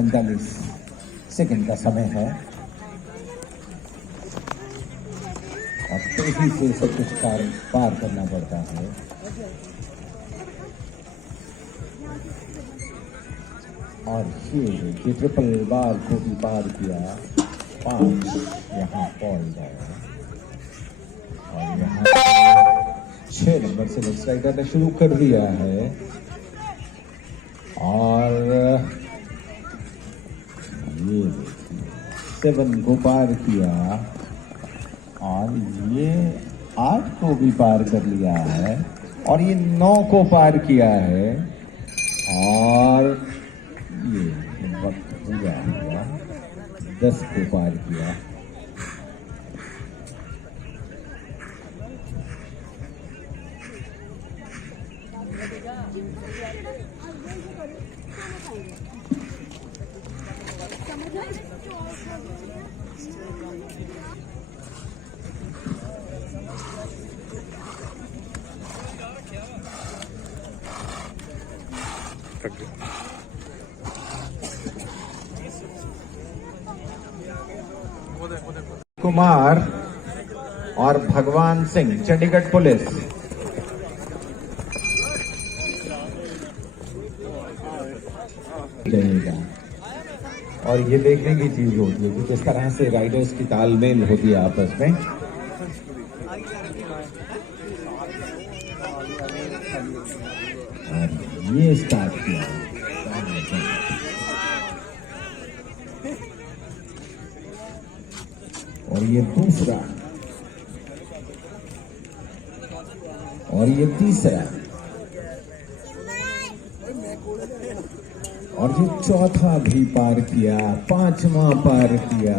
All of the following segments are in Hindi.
45 सेकंड का समय है और तेजी से सब कुछ पार करना पड़ता है। और ये ट्रिपल बार को भी पार किया, 5 यहाँ फॉल गया और यहाँ 6 नंबर से नेक्स्ट राइडर ने शुरू कर दिया है और ये 7 को पार किया और ये 8 को भी पार कर लिया है और ये 9 को पार किया है और ये वक्त पूरा हुआ, 10 को पार किया। कुमार और भगवान सिंह, चंडीगढ़ पुलिस। रहेगा और ये देखने की चीज होती है कि किस तरह से राइडर्स की तालमेल होती है आपस में। और ये स्टार्ट किया और ये दूसरा और ये तीसरा और ये चौथा भी पार किया, 5वां पार किया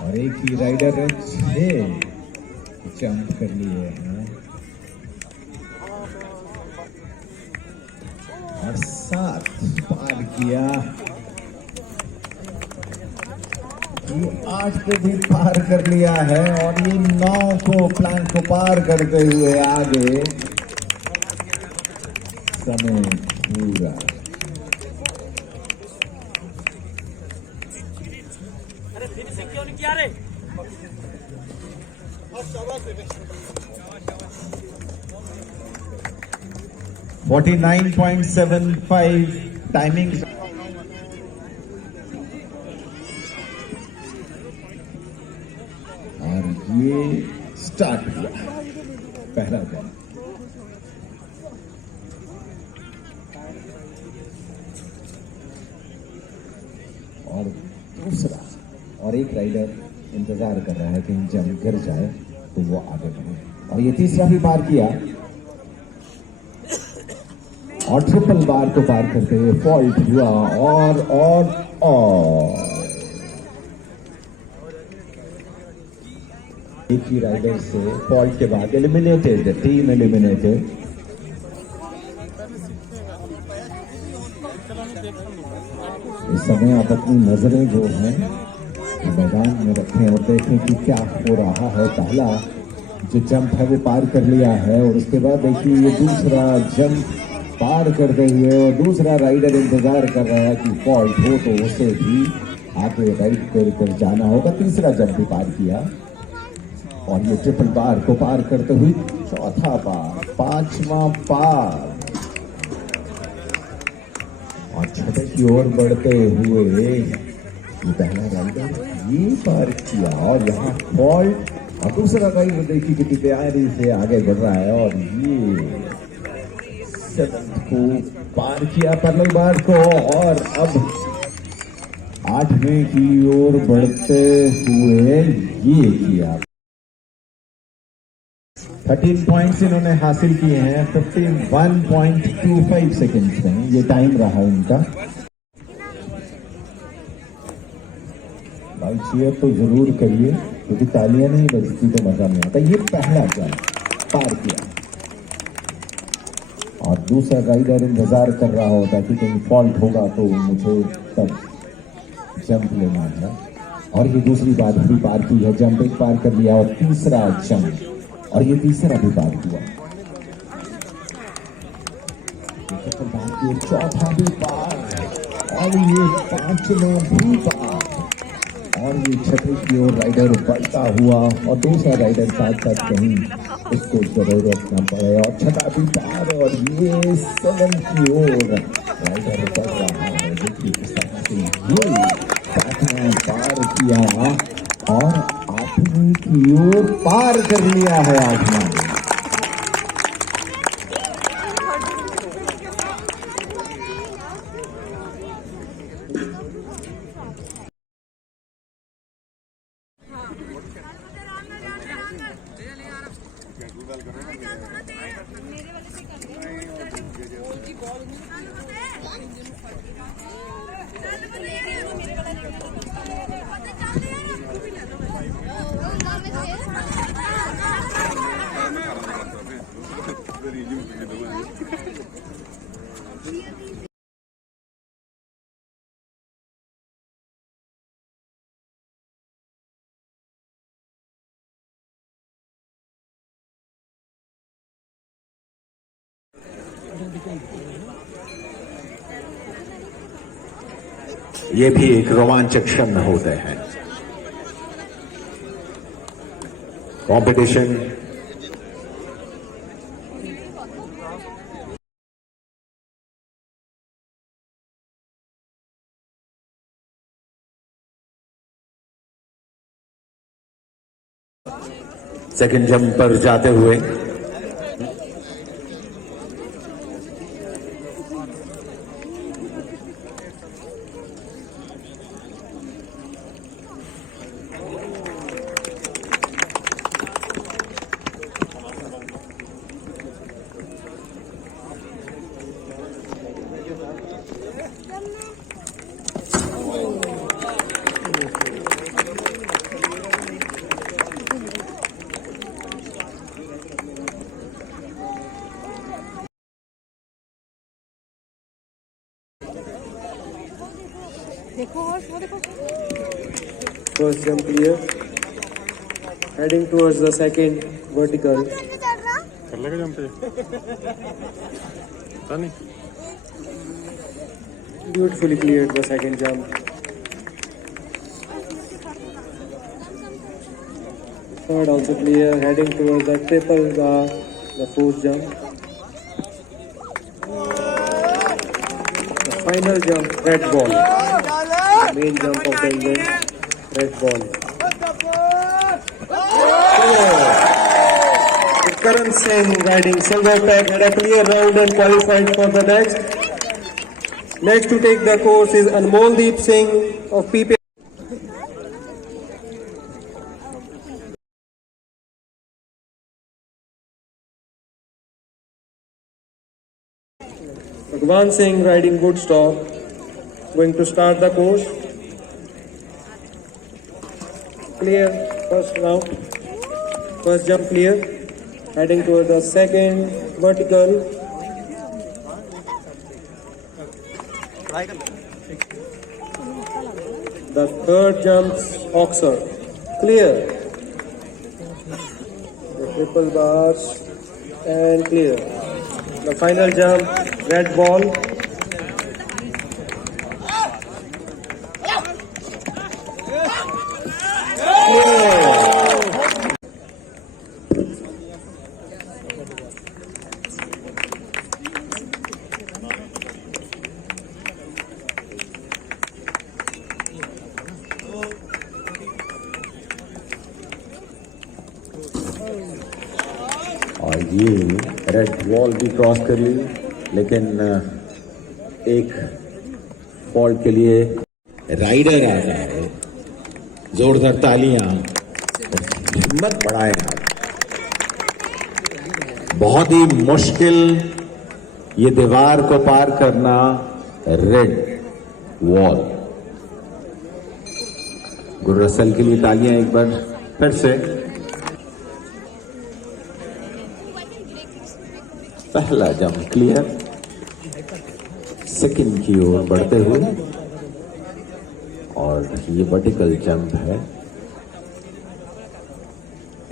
और एक ही राइडर ने 6 जंप कर लिए हैं और 7 पार किया, ये 8 को भी पार कर लिया है और ये 9 को प्लान को पार करते हुए आगे, समय पूरा। अरे फिनिशिंग क्यों नहीं किया रे? 49.75 टाइमिंग। और ये स्टार्ट हुआ पहला जंप और दूसरा और एक राइडर इंतजार कर रहा है कि जंप गिर जाए तो वो आगे बढ़े और ये तीसरा भी पार किया और ट्रिपल बार को पार करते हुए फॉल्ट हुआ और एक ही राइडर से फॉल्ट के बाद एलिमिनेटेड, टीम एलिमिनेटेड। इस समय आप अपनी नजरें जो हैं मैदान में रखें और देखें कि क्या हो रहा है। पहला जो जंप है वो पार कर लिया है और उसके बाद देखिए ये दूसरा जंप पार करते हुए और दूसरा राइडर इंतजार कर रहा है कि फॉल्ट हो तो उसे भी आगे राइड कर जाना होगा। तीसरा जंप भी पार किया और ये ट्रिपल बार को पार करते हुए चौथा बार, 5वां पार और छठे की ओर बढ़ते हुए ये पहला राइडर ये पार किया और यहाँ फॉल्ट और दूसरा राइडर देखिए कितनी तैयारी से आगे बढ़ रहा है और ये 7 को पार किया पैरेलल बार को और अब 8वें की ओर बढ़ते हुए ये किया। 13 पॉइंट्स इन्होंने हासिल किए हैं 51.25 सेकेंड्स में, ये टाइम रहा इनका। भाई चीयर तो जरूर करिए क्योंकि तालियां नहीं बजती तो मजा नहीं आता। ये पहला जंप पार किया और दूसरा राइडर इंतजार कर रहा होता कि कहीं फॉल्ट होगा तो मुझे तब जंप लेना है और ये दूसरी बात भी पार की है, जंप एक पार कर लिया और तीसरा जंप और ये तीसरा भी पार किया। ये चौथा भी पार और ये पांचवा भी पार और ये छठे की ओर राइडर बढ़ता हुआ और दूसरा राइडर साथ साथ कहीं उसको जरूर रखना पड़े और छठा भी पार और ये 7 की ओर राइडर बढ़ रहा है। देखिए किस तरह से ये 7वां पार किया और 8वीं की ओर पार कर लिया है 8वां। ये भी एक रोमांचक क्षण होते हैं। कंपटीशन सेकंड जंप पर जाते हुए First jump clear. Heading towards the second vertical. कर लेगा जंप पे पता नहीं Beautifully cleared the second jump. Third also clear. Heading towards the triple bar, the fourth jump. The final jump, red ball. The main jump of the event, red ball. Karan Singh riding silver tag had a clear round and qualified for the next. Next to take the course is Anmoldeep Singh of PP. Bhagwan Singh riding Woodstock, going to start the course. Clear first round, first jump clear, heading toward the second vertical. The third jumps Oxer, clear. The triple bars and clear. The final jump, red ball. और ये रेड वॉल भी क्रॉस कर ली, लेकिन एक फॉल्ट के लिए राइडर आता है। जोरदार तालियां, हिम्मत बढ़ाए आप। बहुत ही मुश्किल ये दीवार को पार करना, रेड वॉल। गुरु रसल के लिए तालियां एक बार फिर से। पहला जंप क्लियर, सेकंड की ओर बढ़ते हुए, और ये वर्टिकल जंप है,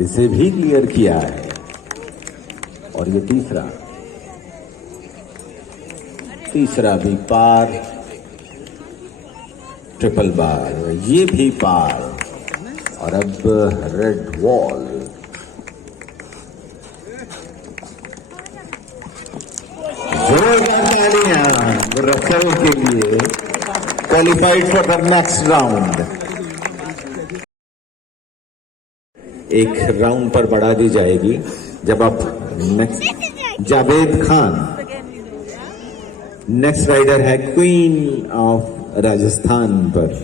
इसे भी क्लियर किया है। और ये तीसरा तीसरा भी पार, ट्रिपल बार, ये भी पार। और अब रेड वॉल। जोरदार तालियां रफेल के लिए, qualified for the next round. एक राउंड पर बढ़ा दी जाएगी जब आप next. Javed Khan next rider है क्वीन ऑफ राजस्थान पर।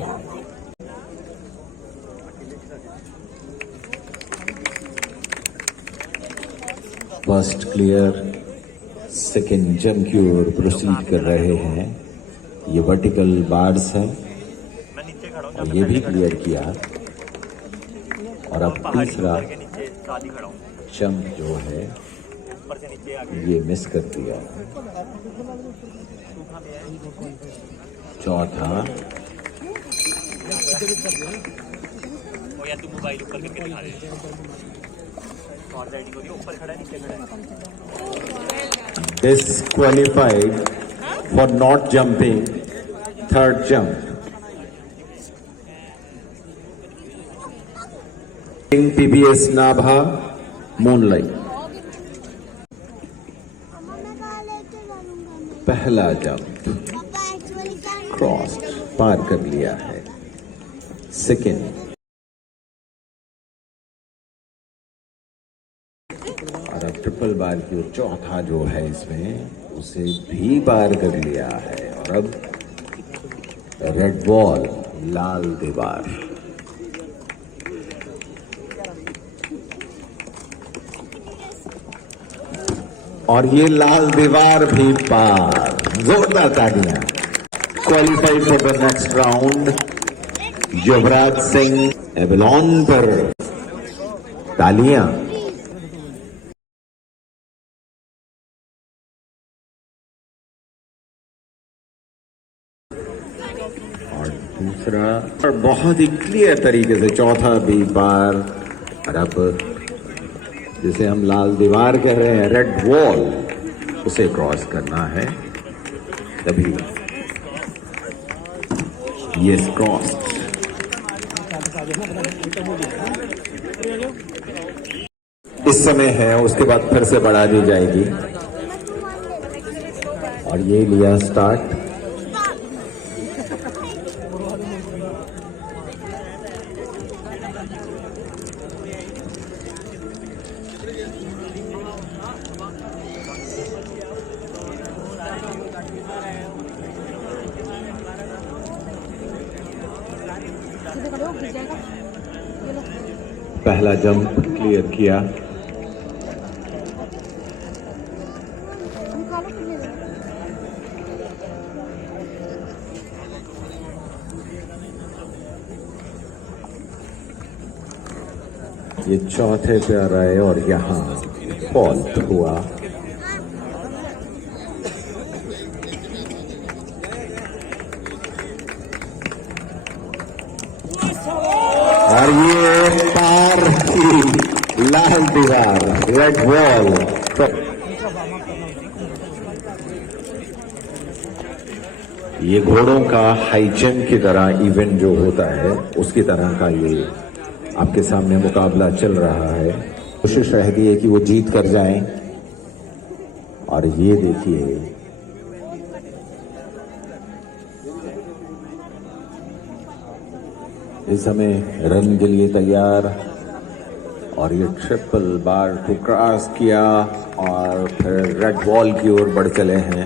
फर्स्ट क्लियर, सेकेंड जंप की ओर प्रोसीड कर रहे हैं। ये वर्टिकल बार्स है और ये भी क्लियर किया। और अब तीसरा जंप जो है ये मिस कर दिया। चौथा disqualified for not jumping third jump. PBS Nabha Moonlight। पहला जंप क्रॉस पार कर लिया है। सेकेंड और अब ट्रिपल बार की ओर चौथा जो है इसमें उसे भी पार कर लिया है। और अब रेड बॉल, लाल दीवार। और ये लाल दीवार भी पार। जोरदार तालियां। Qualified for the next round Yuvraj Singh Avalon पर तालियां। और दूसरा और बहुत ही क्लियर तरीके से चौथा भी पार। और अब जिसे हम लाल दीवार कह रहे हैं, रेड वॉल, उसे क्रॉस करना है। तभी ये क्रॉस। इस समय है, उसके बाद फिर से बढ़ा दी जाएगी। और ये लिया स्टार्ट। पहला जंप क्लियर किया। ये चौथे पे आ रहा है और यहाँ फॉल्ट हुआ। और ये पार की लाल दीवार, रेड वॉल। ये घोड़ों का हाई जंप की तरह इवेंट जो होता है उसकी तरह का ये आपके सामने मुकाबला चल रहा है। कोशिश रहती है कि वो जीत कर जाएं। और ये देखिए, इस समय रन के लिए तैयार। और ये ट्रिपल बार को क्रॉस किया और फिर रेड बॉल की ओर बढ़ चले हैं।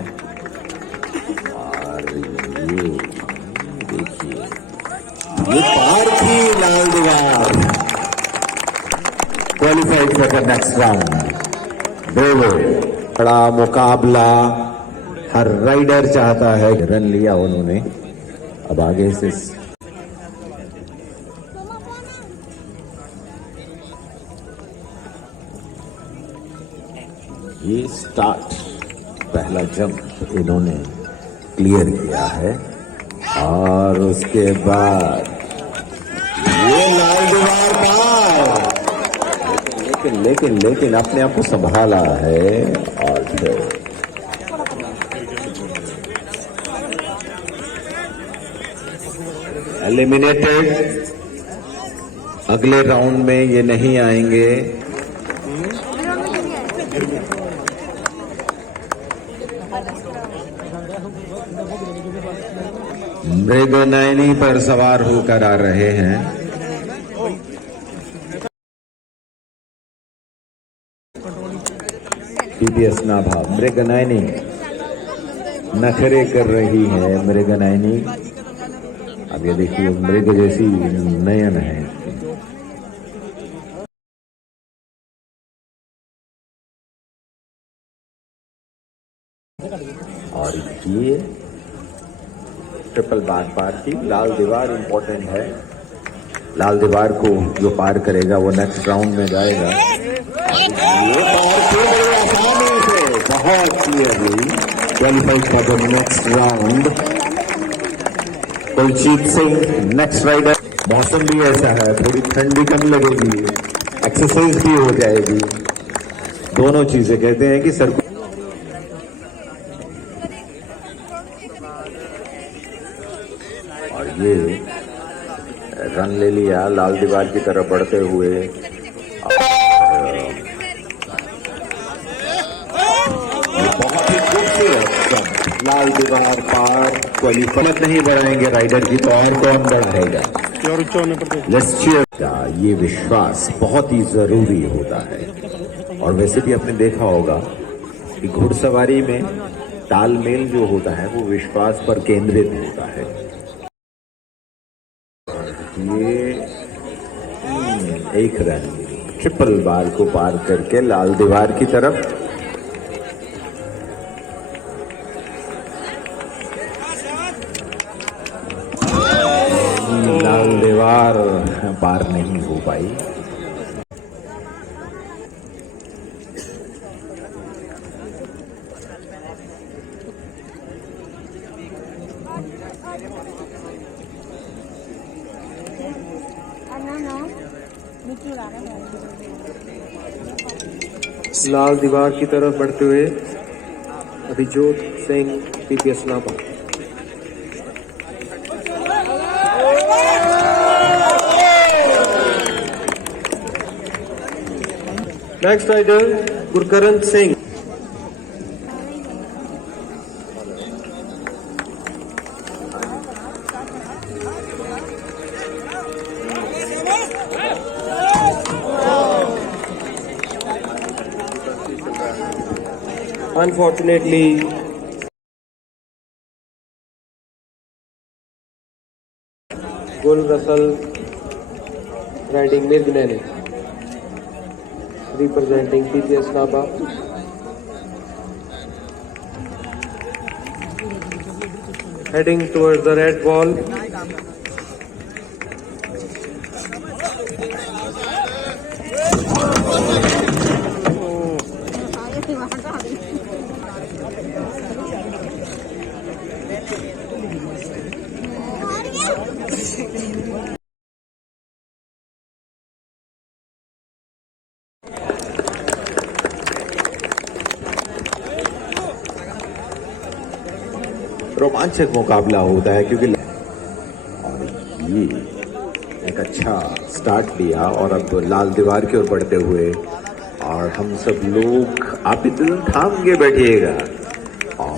और ये देखिए, ये पार की लाल दीवार। Qualified for the next round. बड़ा मुकाबला, हर राइडर चाहता है। रन लिया उन्होंने, अब आगे से ये स्टार्ट। पहला जंप इन्होंने क्लियर किया है और उसके बाद ये लाल दीवार पार। लेकिन अपने आप को संभाला है। और फिर एलिमिनेटेड, अगले राउंड में ये नहीं आएंगे। मृगनयनी पर सवार होकर आ रहे हैं। पीपीएस नाभा, मृगनयनी नखरे कर रही है। मृगनयनी, अब ये देखिए मृग जैसी नयन है। और ये ट्रिपल बार पार की लाल दीवार इंपॉर्टेंट है। लाल दीवार को जो पार करेगा वो नेक्स्ट राउंड में जाएगा। ये पार किया बड़ी आसानी से, बहुत clearly qualified for the next round. Kuljeet Singh next rider. मौसम भी ऐसा है, थोड़ी ठंड भी कम लगेगी, एक्सरसाइज भी हो जाएगी, दोनों चीजें। कहते हैं कि सर और ये रन ले लिया लाल दीवार की तरफ बढ़ते हुए। ये बहुत ही खूबसूरत लाल दीवार पार। क्वालिफाई नहीं बढ़ाएंगे राइडर की तो और कौन बढ़ाएगा। Let's cheer. ये विश्वास बहुत ही जरूरी होता है। और वैसे भी आपने देखा होगा कि घुड़सवारी में तालमेल जो होता है वो विश्वास पर केंद्रित होता है। ये एक रन ट्रिपल बार को पार करके लाल दीवार की तरफ। लाल दीवार पार नहीं हो पाई। लाल दीवार की तरफ बढ़ते हुए Abhijot Singh PPS Nabha. Next rider Gurkaran Singh. Unfortunately, Gul Russell riding Mृगनयनी representing PPS Nabha. Heading towards the red wall. रोमांचक मुकाबला होता है क्योंकि और ये एक अच्छा स्टार्ट लिया और अब लाल दीवार की ओर बढ़ते हुए और हम सब लोग आप दिल थाम के बैठिएगा और